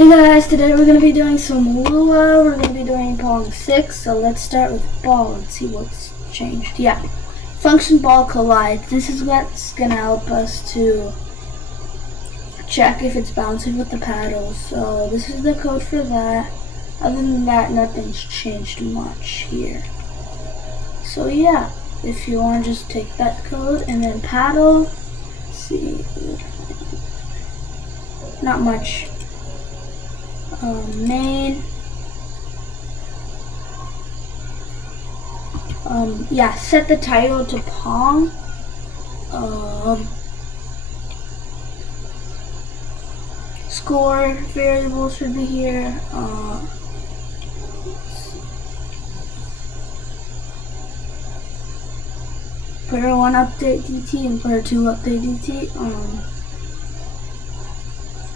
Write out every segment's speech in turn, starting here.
Hey guys, today we're going to be doing some Lua. We're going to be doing Pong 6, so let's start with ball and see what's changed. Yeah, function ball collide. This is what's going to help us to check if it's bouncing with the paddles. So this is the code for that. Other than that, nothing's changed much here. So yeah, if you want to just take that code and then paddle, let's see, not much. Main. Yeah, set the title to Pong. Score variable should be here. Player 1 update DT and player 2 update DT.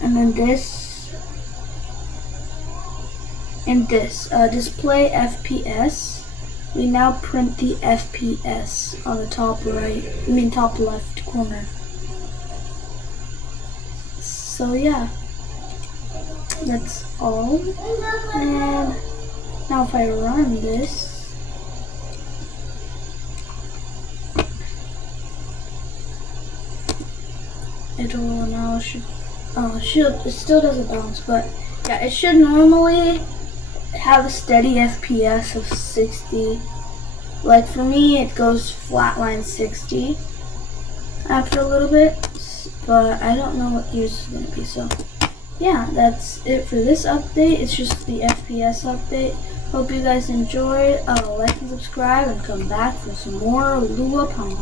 And then this. And this, display FPS. We now print the FPS on the top top left corner. So yeah, that's all. And now if I run this, it'll now it still doesn't bounce, but yeah, it should normally have a steady FPS of 60. Like for me, it goes flatline 60 after a little bit, but I don't know what yours is going to be. So yeah, that's it for this update. It's just the FPS update. Hope you guys enjoyed. Like and subscribe and come back for some more Lua Pong.